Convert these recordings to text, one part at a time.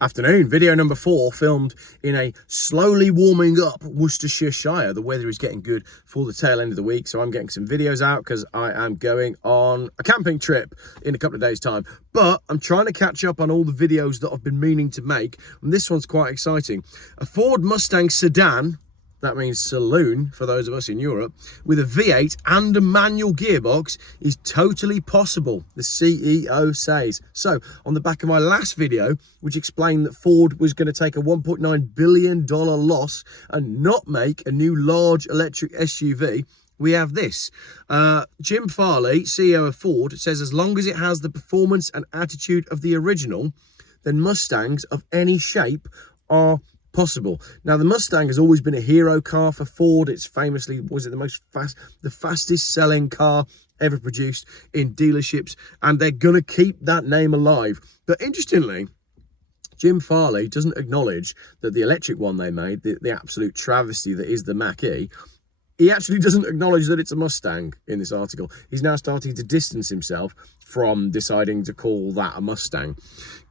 Afternoon, video number 4, filmed in a slowly warming up Worcestershire. The weather is getting good for the tail end of the week, so I'm getting some videos out because I am going on a camping trip in a couple of days' time. But I'm trying to catch up on all the videos that I've been meaning to make, and this one's quite exciting. A Ford Mustang sedan, that means saloon for those of us in Europe, with a V8 and a manual gearbox is totally possible, the CEO says. So, on the back of my last video, which explained that Ford was going to take a $1.9 billion loss and not make a new large electric SUV, we have this. Jim Farley, CEO of Ford, says as long as it has the performance and attitude of the original, then Mustangs of any shape are possible. Now, the Mustang has always been a hero car for Ford. It's famously, the fastest selling car ever produced in dealerships, and they're gonna keep that name alive. But interestingly, Jim Farley doesn't acknowledge that the electric one they made, the absolute travesty that is the Mach-E, he actually doesn't acknowledge that it's a Mustang in this article. He's now starting to distance himself from deciding to call that a Mustang.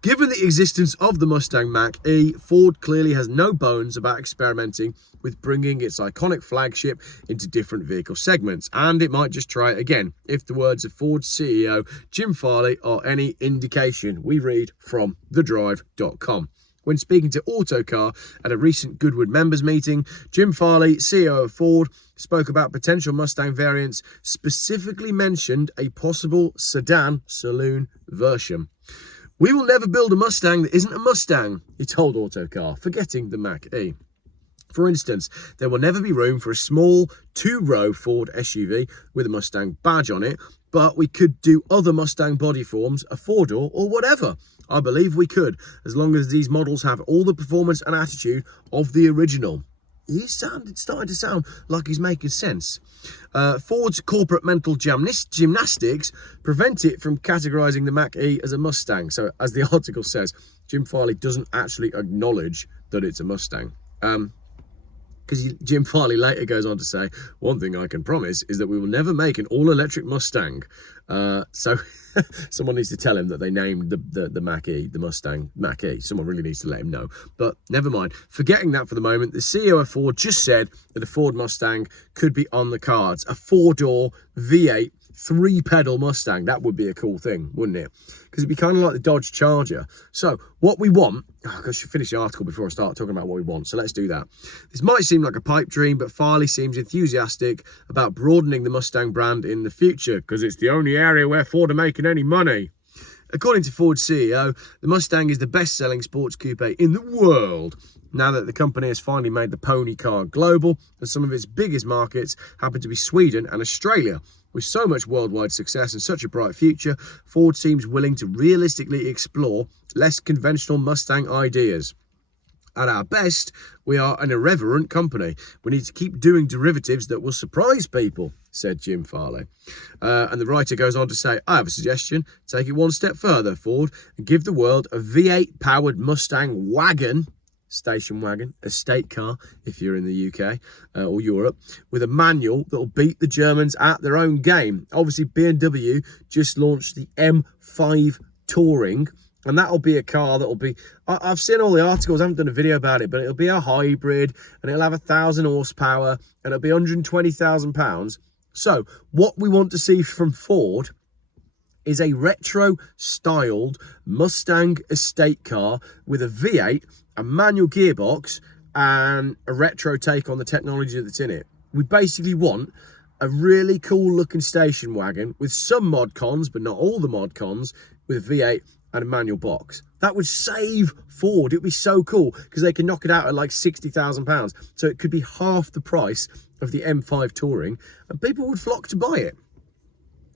Given the existence of the Mustang Mach-E, Ford clearly has no bones about experimenting with bringing its iconic flagship into different vehicle segments, and it might just try it again, if the words of Ford's CEO Jim Farley are any indication. We read from thedrive.com. When speaking to Autocar at a recent Goodwood members meeting, Jim Farley, CEO of Ford, spoke about potential Mustang variants, specifically mentioned a possible sedan saloon version. "We will never build a Mustang that isn't a Mustang," he told Autocar, forgetting the Mach-E. For instance, there will never be room for a small 2-row Ford SUV with a Mustang badge on it, but we could do other Mustang body forms, a 4-door or whatever. I believe we could, as long as these models have all the performance and attitude of the original. He's starting to sound like he's making sense. Ford's corporate mental gymnastics prevent it from categorizing the Mach-E as a Mustang. So, as the article says, Jim Farley doesn't actually acknowledge that it's a Mustang. Because Jim Farley later goes on to say, "One thing I can promise is that we will never make an all-electric Mustang." So someone needs to tell him that they named the Mach-E, the Mustang Mach-E. Someone really needs to let him know. But never mind. Forgetting that for the moment, the CEO of Ford just said that a Ford Mustang could be on the cards. A 4-door V8 3-pedal Mustang. That would be a cool thing, wouldn't it? Because it'd be kind of like the Dodge Charger. So what we want, I should finish the article before I start talking about what we want, so let's do that. This might seem like a pipe dream, but Farley seems enthusiastic about broadening the Mustang brand in the future because it's the only area where Ford are making any money. According to Ford's CEO, the Mustang is the best-selling sports coupe in the world, now that the company has finally made the pony car global, and some of its biggest markets happen to be Sweden and Australia. With so much worldwide success and such a bright future, Ford seems willing to realistically explore less conventional Mustang ideas. At our best, we are an irreverent company. We need to keep doing derivatives that will surprise people, said Jim Farley. And the writer goes on to say, "I have a suggestion. Take it one step further, Ford, and give the world a V8-powered Mustang wagon, Station Wagon, estate car if you're in the UK or Europe, with a manual that will beat the Germans at their own game." Obviously, BMW just launched the M5 Touring, and that'll be a car that'll be, I've seen all the articles, I haven't done a video about it, but it'll be a hybrid, and it'll have 1,000 horsepower, and it'll be £120,000. So, what we want to see from Ford is a retro-styled Mustang estate car with a V8, a manual gearbox, and a retro take on the technology that's in it. We basically want a really cool-looking station wagon with some mod cons, but not all the mod cons, with a V8 and a manual box. That would save Ford. It would be so cool because they can knock it out at like £60,000. So it could be half the price of the M5 Touring, and people would flock to buy it.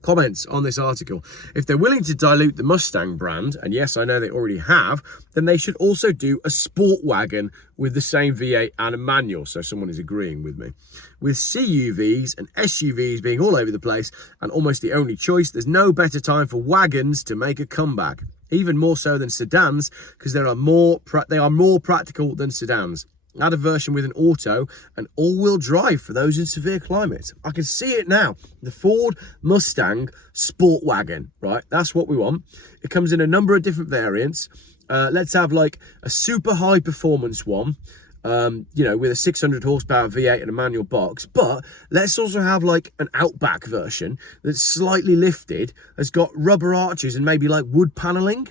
Comments on this article. If they're willing to dilute the Mustang brand, and yes, I know they already have, then they should also do a sport wagon with the same V8 and a manual. So someone is agreeing with me. With CUVs and SUVs being all over the place and almost the only choice, there's no better time for wagons to make a comeback. Even more so than sedans, because they are more practical than sedans. Add a version with an auto and all-wheel drive for those in severe climates. I can see it now. The Ford Mustang Sport Wagon, right? That's what we want. It comes in a number of different variants. Let's have like a super high performance one, you know, with a 600 horsepower V8 and a manual box. But let's also have like an Outback version that's slightly lifted, has got rubber arches and maybe like wood paneling.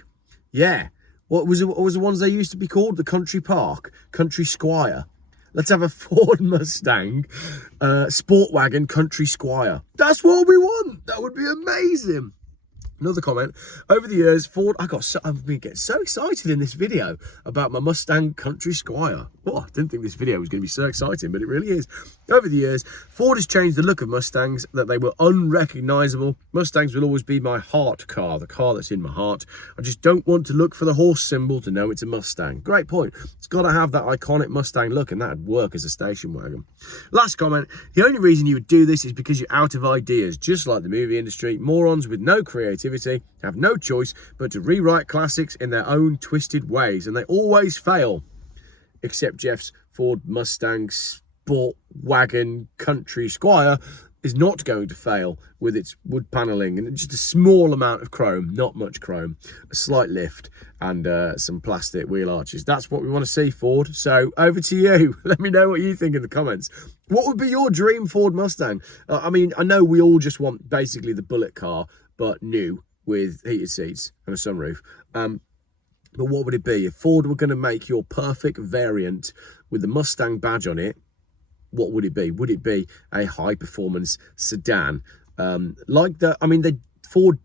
Yeah. What was the ones they used to be called? The Country Park, Country Squire. Let's have a Ford Mustang, Sport Wagon, Country Squire. That's what we want. That would be amazing. Another comment. Over the years, Ford, I've been getting so excited in this video about my Mustang Country Squire. Oh, I didn't think this video was going to be so exciting, but it really is. Over the years, Ford has changed the look of Mustangs, that they were unrecognizable. Mustangs will always be my heart car, the car that's in my heart. I just don't want to look for the horse symbol to know it's a Mustang. Great point. It's got to have that iconic Mustang look, and that'd work as a station wagon. Last comment. The only reason you would do this is because you're out of ideas, just like the movie industry. Morons with no creativity have no choice but to rewrite classics in their own twisted ways, and they always fail. Except Geoff's Ford Mustang Sport Wagon Country Squire is not going to fail with its wood paneling and just a small amount of chrome, not much chrome, a slight lift and some plastic wheel arches. That's what we want to see, Ford. So over to you. Let me know what you think in the comments. What would be your dream Ford Mustang? I mean, I know we all just want basically the bullet car, but new, with heated seats and a sunroof. But what would it be? If Ford were going to make your perfect variant with the Mustang badge on it, what would it be? Would it be a high-performance sedan? Ford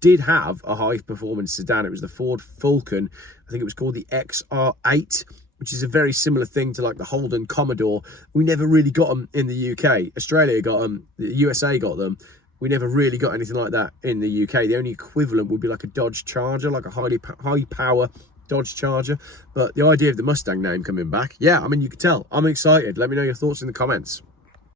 did have a high-performance sedan. It was the Ford Falcon. I think it was called the XR8, which is a very similar thing to like the Holden Commodore. We never really got them in the UK. Australia got them. The USA got them. We never really got anything like that in the UK. The only equivalent would be like a Dodge Charger, like a high power Dodge Charger. But the idea of the Mustang name coming back, yeah, I mean, you could tell. I'm excited. Let me know your thoughts in the comments.